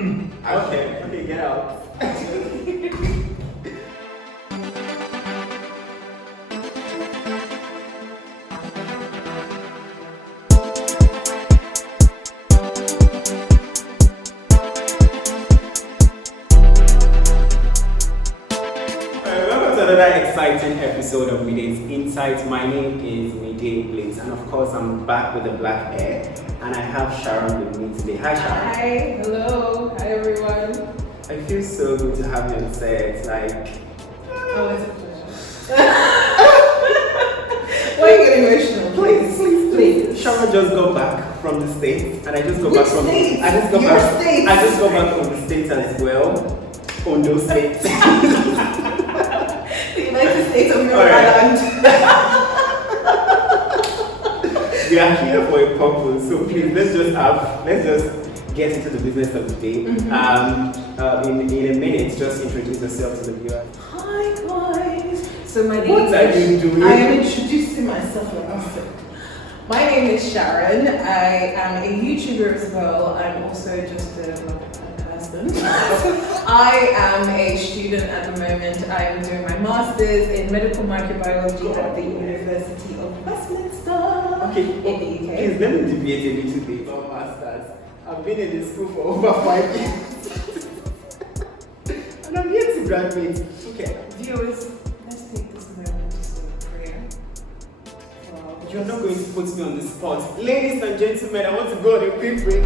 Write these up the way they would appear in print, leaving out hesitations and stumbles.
Okay, get out. Welcome to another exciting episode of Mide's Insights. My name is Mide Blaze, and of course, I'm back with the black hair, and I have Sharon with me today. Hi, Sharon. Hi, hello, hi everyone. I feel so good to have you on set. Oh, it's a pleasure. Why are you getting emotional? Please. Sharon just got back from the States, and I just got back from States? I just got Your back. States? I just got back from the States as well. Ondo State. The United States of All right. Ireland. We are here for a purpose, so please let's just get into the business of the day. In a minute, just introduce yourself to the viewers. Hi guys. So my name What are you doing? I am introducing myself like I said. My name is Sharon. I am a YouTuber as well. I'm also just a person. I am a student at the moment. I am doing my master's in medical microbiology at the University of Westminster Okay, in the UK. please let me deviate a little bit on masters. I've been in this school for over 5 years, and I'm yet to graduate. Okay, Viewers, let's take this moment to say a prayer. you're not going to put me on the spot, ladies and gentlemen. I want to go on a quick break.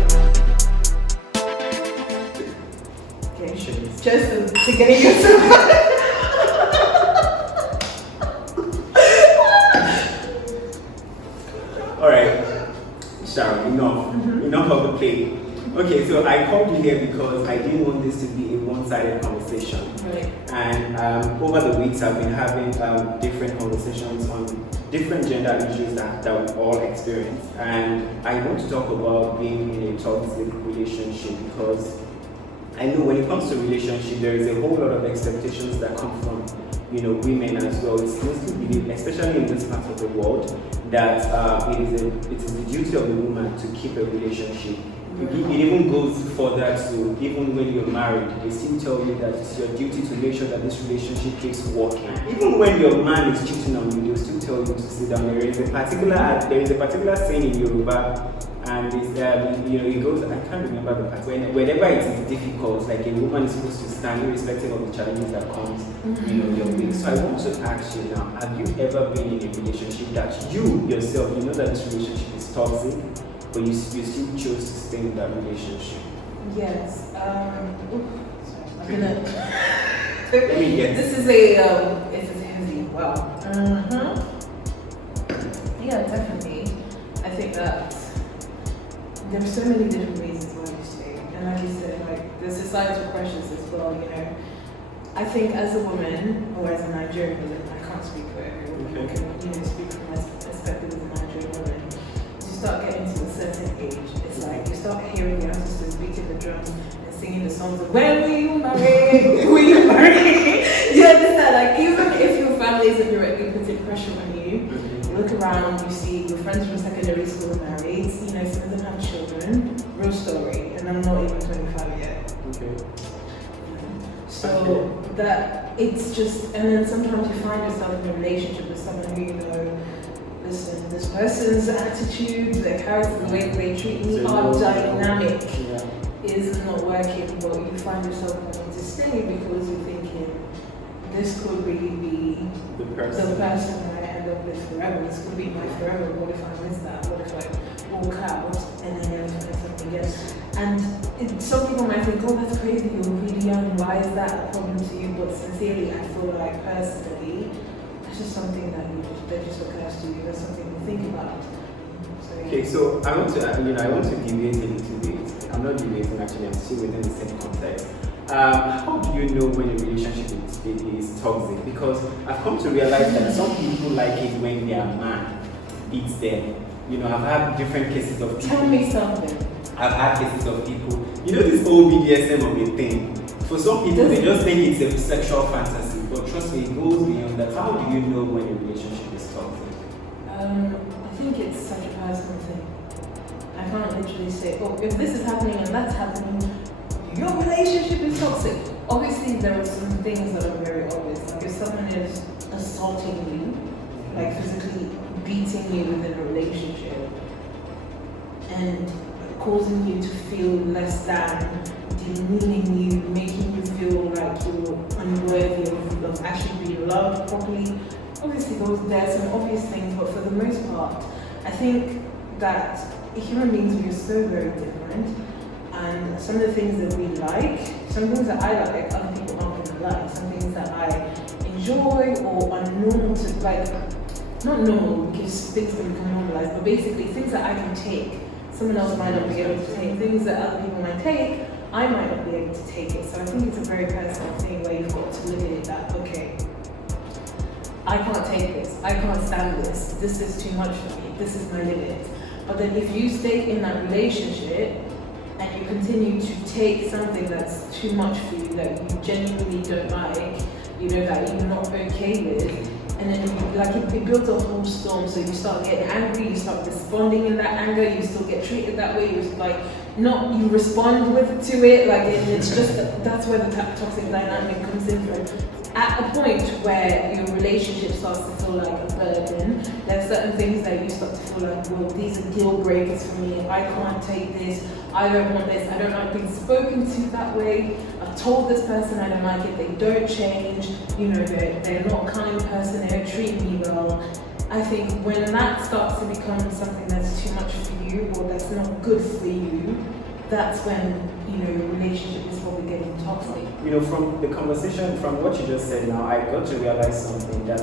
Okay. Just to getting yourself. All right, Sharon, enough of the play. Okay, so I called you here because I didn't want this to be a one-sided conversation. Right. And over the weeks, I've been having different conversations on different gender issues that we all experience. And I want to talk about being in a toxic relationship because I know when it comes to relationship, there is a whole lot of expectations that come from, women as well. It's mostly believed, especially in this part of the world, that it is the duty of the woman to keep a relationship. It even goes further to even when you're married, they still tell you that it's your duty to make sure that this relationship keeps working. Even when your man is cheating on you, they'll still tell you to sit down. There is a particular saying in Yoruba, and it goes. I can't remember the part. Whenever it is difficult, like a woman is supposed to stand irrespective of the challenges that comes, your way. So I want to ask you now: have you ever been in a relationship that you yourself, that this relationship is toxic? But you still chose to stay in that relationship? Yes. Let me get This is it's a heavy. Wow. Yeah, definitely. I think that there's so many different reasons why you stay, and like you said, like there's societal pressures as well. I think as a woman or as a Nigerian woman, I can't speak for everyone. Okay. I can speak from my perspective as a Nigerian woman. Start getting to a certain age, it's like you start hearing the ancestors beating the drums and singing the songs of when will you marry? Will you marry? You understand? Like even if your family isn't directly putting pressure on you, you look around, you see your friends from secondary school are married, some of them have children, real story, and I'm not even 25 yet. Okay. So that it's just, and then sometimes you find yourself in a relationship with someone who listen, this person's attitude, their character, the way that they treat me, our dynamic is not working, but you find yourself wanting to stay because you're thinking, this could really be the person I end up with forever. This could be my forever. What if I miss that? What if I walk out and then I find something else? And some people might think, oh, that's crazy, you're really young, why is that a problem to you? But sincerely, I feel like personally, it's just something that just occurs to you. That's something to think about. Okay, so I want to deviate a little bit. I'm not deviating actually. I'm still within the same context. How do you know when a relationship is toxic? Because I've come to realize that some people like it when their man beats them. I've had different cases of people. Tell me something. I've had cases of people. This whole BDSM of a thing. For some people, they just think it's a sexual fantasy. But trust me, it goes beyond that. How do you know when a relationship is toxic? I think it's such a personal thing. I can't literally say, oh, if this is happening and that's happening, your relationship is toxic. Obviously, there are some things that are very obvious. Like if someone is assaulting you, like physically beating you within a relationship, and causing you to feel less than, demeaning you, making you feel like you're unworthy of actually being loved properly. Obviously, there's some obvious things, but for the most part, I think that human beings, we are so very different. And some of the things that we like, some things that I like, other people aren't going to like. Some things that I enjoy or are normal to, like, not normal because things can become normalized, but basically things that I can take, someone else might not be able to take. Things that other people might take, I might not be able to take it. So I think it's a very personal thing where you've got to look at it that, okay, I can't take this, I can't stand this, this is too much for me, this is my limit. But then if you stay in that relationship and you continue to take something that's too much for you, that you genuinely don't like, you know, that you're not okay with, and then it builds a whole storm. So you start getting angry, you start responding in that anger, you still get treated that way, you respond to it, like, and it's just, that's where the toxic dynamic comes in from. At a point where your relationship starts to feel like a burden, there's certain things that you start to feel like, well, these are deal breakers for me, I can't take this, I don't want this, I don't like being spoken to that way, I've told this person I don't like it, they don't change, you know, they're not a kind person, they don't treat me well. I think when that starts to become something that's too much for you or that's not good for you, that's when, you know, your relationship is probably getting toxic. You know, from the conversation, from what you just said now, I got to realize something, that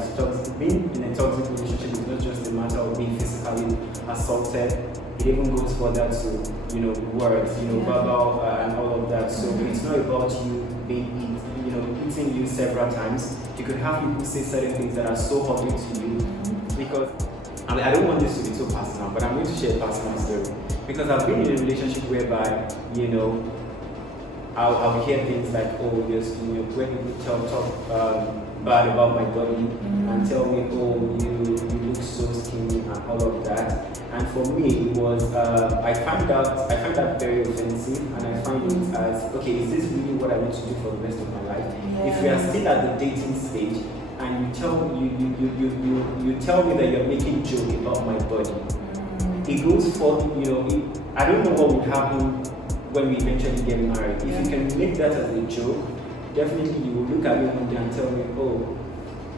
being in a toxic relationship is not just a matter of being physically assaulted. It even goes further to, you know, words, you know, verbal and all of that. So it's not about you being, you know, hitting you several times. You could have people say certain things that are so hurting to you, because I don't want this to be so personal, but I'm going to share a personal story. Because I've been in a relationship whereby, you know, I'll hear things like, oh, yes, you know, when people talk bad about my body and tell me, oh, you look so skinny and all of that. And for me, it was, I find that very offensive, and I find it as, okay, is this really what I want to do for the rest of my life? Yeah. If we are still at the dating stage, and you tell me that you're making joke about my body, it goes for, you know, I don't know what would happen when we eventually get married. If you can make that as a joke, definitely you will look at me one day and tell me, oh,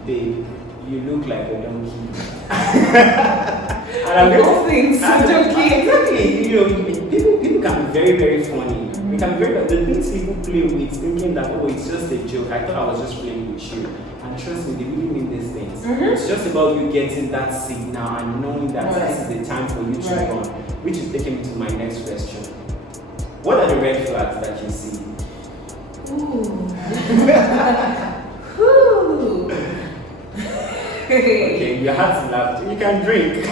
babe, you look like a donkey. And I'm all things donkey. Exactly. You know, people can be very, very funny. We can be very, the things people play with, thinking that, oh, it's just a joke. I thought I was just playing with you. And trust me, they really mean these things. It's just about you getting that signal and knowing that this is the time for you to run. Which is taking me to my next question. What are the red flags that you see? Ooh. Okay, you have to laugh. You can drink.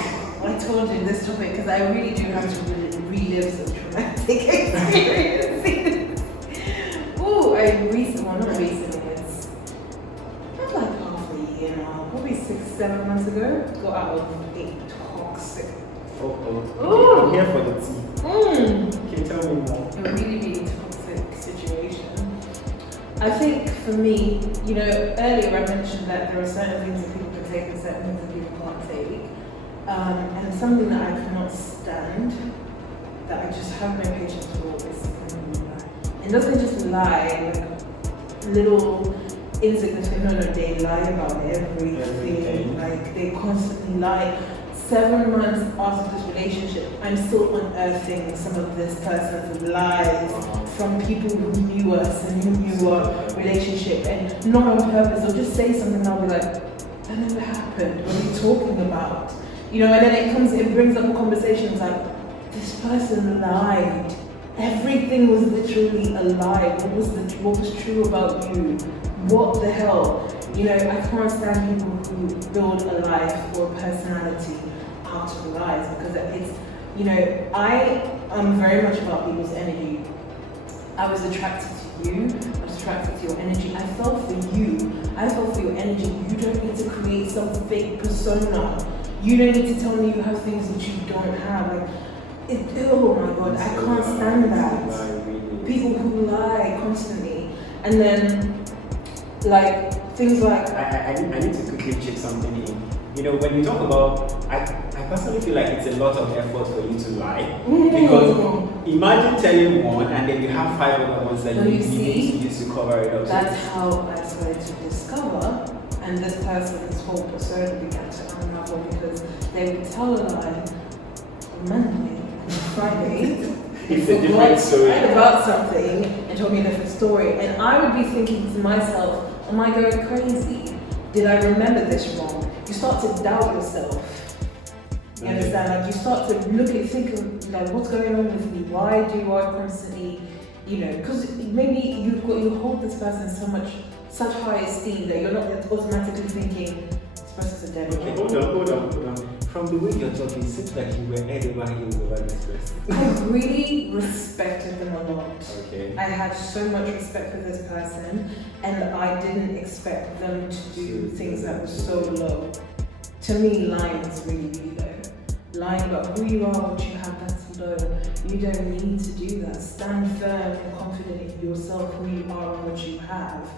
I told you this topic because I really do have to relive some traumatic experiences. Ooh, not recently, it's not like half a year now, probably 6-7 months ago, got out of a toxic. Okay, I'm here for the tea. Can you tell me more? A really, really toxic situation. I think for me, you know, earlier I mentioned that there are certain things that people can take and certain things that people can't take. And something that I cannot stand, that I just have no patience for, is someone lie. It doesn't just lie, like little insignificant, no, they lie about everything. Like they constantly lie. 7 months after this relationship, I'm still unearthing some of this person's lies from people who knew us and who knew our relationship, and not on purpose. They'll just say something and I'll be like, that never happened. What are you talking about? You know, and then it brings up a conversation like, this person lied. Everything was literally a lie. What was true about you? What the hell? You know, I can't stand people who build a life or a personality out of lies, because it's, you know, I am very much about people's energy. I was attracted to you, I was attracted to your energy. I fell for you, I fell for your energy. You don't need to create some fake persona. You don't need to tell me you have things that you don't have. Like, oh my god, I can't stand that. People who lie And then, like, things like... I need to quickly check something in. You know, when you talk about, I personally feel like it's a lot of effort for you to lie. Because imagine telling one and then you have 5 other ones that you need to use to cover it up. That's how I started to discover, and this person's whole persona began to unravel because they would tell a lie on Monday and Friday. It's a different story. About something and told me a different story. And I would be thinking to myself, am I going crazy? Did I remember this wrong? You start to doubt yourself. You understand? Like you start to think of like what's going on with me? Why do I constantly, because maybe you hold this person such high esteem that you're not automatically thinking this person's a devil. Okay, hold on. From the way you're talking, it seems like you were head over heels over this person. I really respected them a lot. Okay. I had so much respect for this person, and I didn't expect them to do things that were so low. To me, lying is really, really low. Lying about who you are, what you have, that's low. You don't need to do that. Stand firm and confident in yourself, who you are and what you have.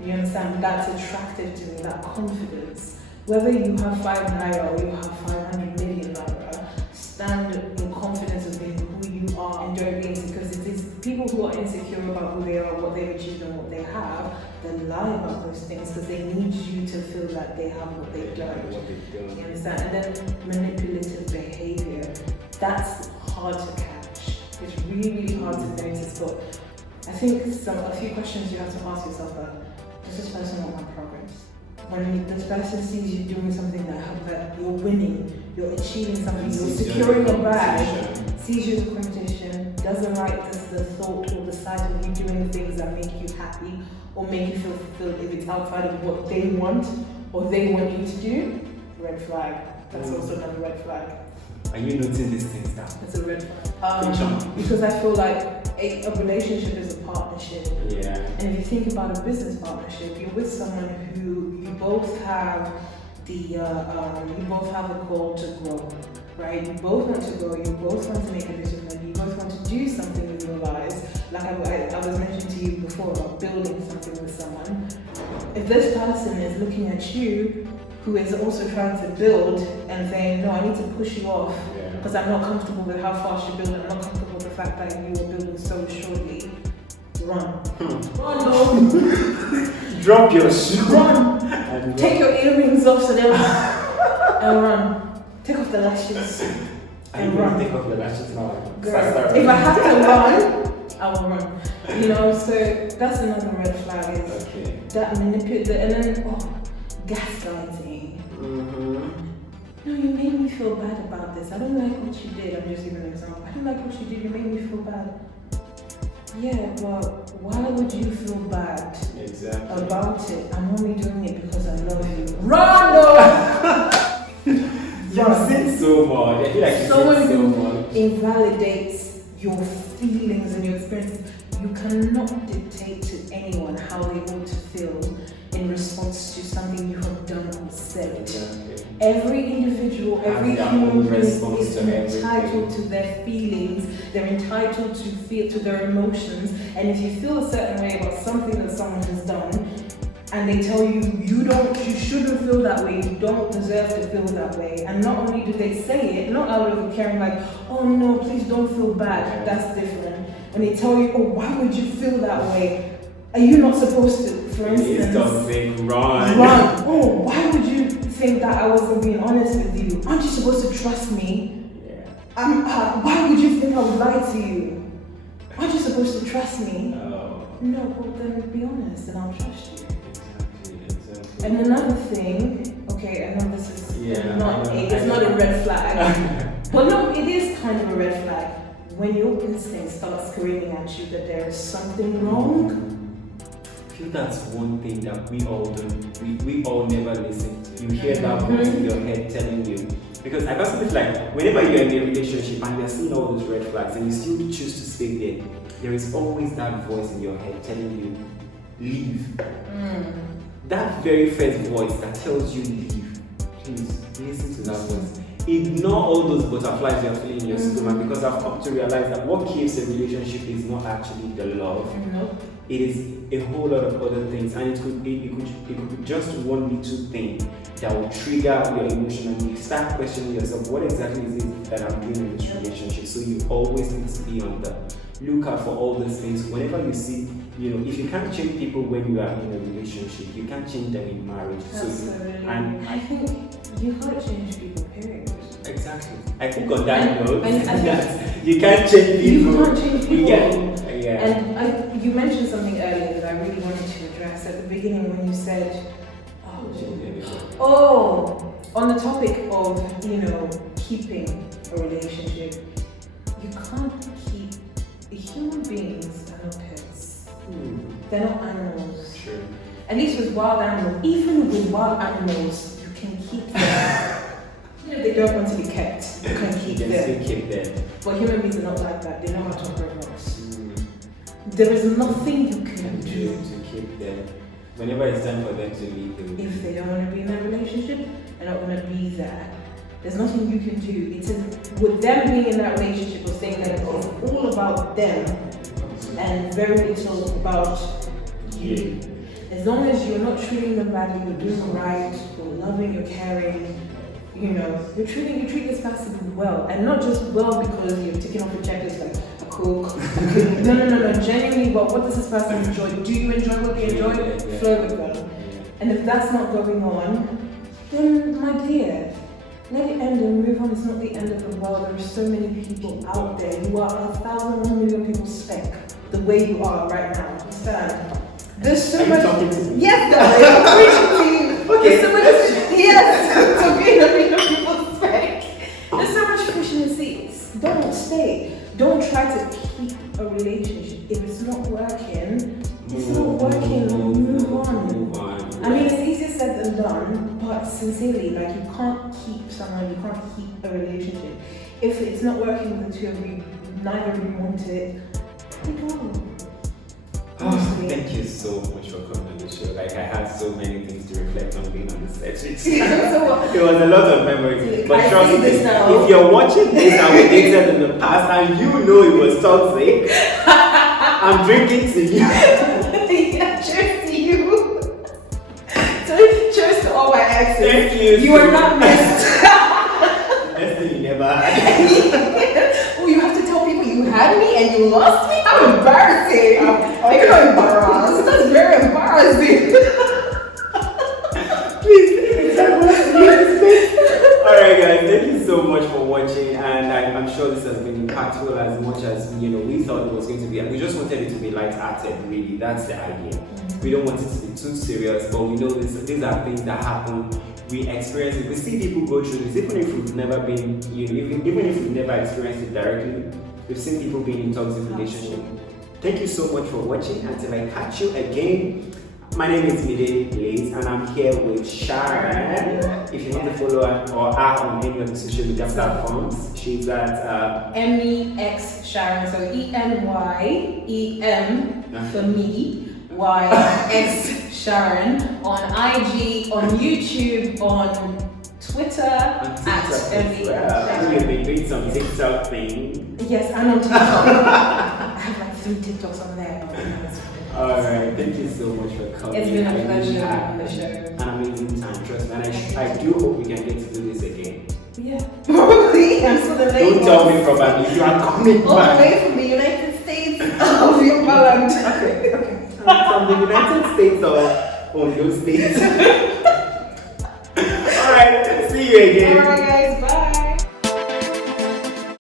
You understand? That's attractive to me, that confidence. Whether you have 5 naira or you have 500 million naira, stand in confidence of being who you are and don't be insecure. Because it is people who are insecure about who they are, what they've achieved and what they have, then lie about those things because they need you to feel that they have what they don't. You understand? And then manipulative behavior, that's hard to catch. It's really, really hard to notice. But I think a few questions you have to ask yourself are, does this person want my progress? When this person sees you doing something that you're winning, you're achieving something, you're securing a bag, sees you as a competition, doesn't like the thought or the sight of you doing things that make you happy or make you feel fulfilled if it's outside of what they want or they want you to do, red flag. That's also another red flag. Are you noting these things down? It's a red flag. Because I feel like a relationship is a partnership. Yeah. And if you think about a business partnership, you're with someone who you both have a goal to grow, right? You both want to grow, you both want to make a bit of money, you both want to do something with your lives. Like I was mentioning to you before about building something with someone. If this person is looking at you, who is also trying to build and saying, no, I need to push you off because I'm not comfortable with how fast you build, I'm not comfortable with the fact that you are building so shortly, run. Run, no. Drop your shoe. Run. And take your earrings off so they'll and run. Take off the lashes and run. Take off the lashes now. Girl, if I have to run, I will run. So that's another red flag is that manipulate and then gaslighting. No, you made me feel bad about this. I don't like what you did. I'm just giving an example. I don't like what you did. You made me feel bad. Yeah, but why would you feel bad about it? I'm only doing it because I love you. Run! You've said so much. I feel like someone so much. Invalidates your feelings and your experiences. You cannot dictate to anyone how they ought to feel in response to something you have done or said. Every individual, every human being is entitled to their feelings. They're entitled to feel, to their emotions. And if you feel a certain way about something that someone has done, and they tell you you shouldn't feel that way, you don't deserve to feel that way. And not only do they say it, not out of caring like, oh no, please don't feel bad. That's different. When they tell you, oh, why would you feel that way? Are you not supposed to, for instance, run? Oh, why would you think that I wasn't being honest with you? Aren't you supposed to trust me? Why would you think I would lie to you? Aren't you supposed to trust me? No, well then be honest and I'll trust you. Exactly. And another thing, okay, I know this is not a red flag, but no, it is kind of a red flag. When your instinct starts screaming at you that there is something wrong, I feel that's one thing that we all do. We all never listen to. You hear that voice in your head telling you. Because I personally feel like whenever you're in a relationship and you're seeing all those red flags and you still choose to stay there, there is always that voice in your head telling you, leave. That very first voice that tells you leave, please listen to that voice. ignore all those butterflies you're feeling in your stomach, because I've come to realize that what keeps a relationship is not actually the love. It is a whole lot of other things, and it could be just one little thing that will trigger your emotion, and you start questioning yourself, what exactly is it that I'm doing in this relationship? So you always need to be on the lookout for all these things. Whenever you see, if you can't change people when you are in a relationship, you can't change them in marriage. Absolutely. And I think you can't change people, period. Exactly. I think on that note, and you can't change people. You can't change people. Yeah. And you mentioned something earlier that I really wanted to address at the beginning when you said, on the topic of, keeping a relationship, you can't keep, human beings are not pets. They're not animals. True. At least with wild animals, even with wild animals, you can keep them. They don't want to be kept. You can keep them. Still keep them. But human beings are not like that. They know how to operate us. There is nothing you can do to keep them. Whenever it's time for them to leave, if they don't want to be in that relationship, they don't want to be there. There's nothing you can do. It is with them being in that relationship or staying there, it's all about them and very little about you. As long as you're not treating them badly, you're doing right, you're loving, you're caring, you treat this person well, and not just well because you're ticking off a checklist like a cook. No. Genuinely, well, what does this person enjoy? Do you enjoy what they enjoy? Flow with them. And if that's not going on, then my dear, let it end and move on. It's not the end of the world. There are so many people out there. You are 1,000, 1 million people spec the way you are right now. Understand? There's so much. Talking to me? Yes, darling. I'm preaching to you. Okay. There's so much. Yes. To be a million people spec. There's so much fish in the seas. Don't stay. Don't try to keep a relationship. If it's not working, it's not working. Move on. I mean, it's easier said than done, but sincerely, like, you can't keep someone, you can't keep a relationship. If it's not working with the two of you, neither of you want it, let go. Thank you so much for coming on the show. Like, I had so many things to reflect on being on the set. It was a lot of memories. But trust me, if you're watching this and we dated in the past and you know it was toxic, I'm drinking to you. Yeah, cheers to you. So cheers to all my exes. Thank you. You are not missed. Best thing you never had. Oh, you have to tell people you had me and you lost me? How embarrassing. You're not embarrassed. That's very embarrassing. Please, alright guys, thank you so much for watching, and I'm sure this has been impactful as much as we thought it was going to be. We just wanted it to be light-hearted, really. That's the idea. We don't want it to be too serious, but we know these are things that happen. We experience it. We see people go through this, even if we've never been, even if we've never experienced it directly. We've seen people being in toxic relationships. Thank you so much for watching. Until I catch you again. My name is Mide, and I'm here with Sharon. If you want to follow her or her on any of the social media platforms, she's at MEX Sharon. So ENYEM for me, YX Sharon on IG, on YouTube, on Twitter, at MEX Sharon. You've been doing some TikTok thing. Yes, I'm on TikTok. I have like 3 TikToks on there. Alright, thank you so much for coming. It's been a pleasure on the show. An amazing time, trust me. And I do hope we can get to do this again. Yeah, probably. I'm still the late. Don't tell me probably. You are coming all back. the way from the United States of your Holland. Okay. From the United States of Ondo State. Alright, see you again. Alright, guys.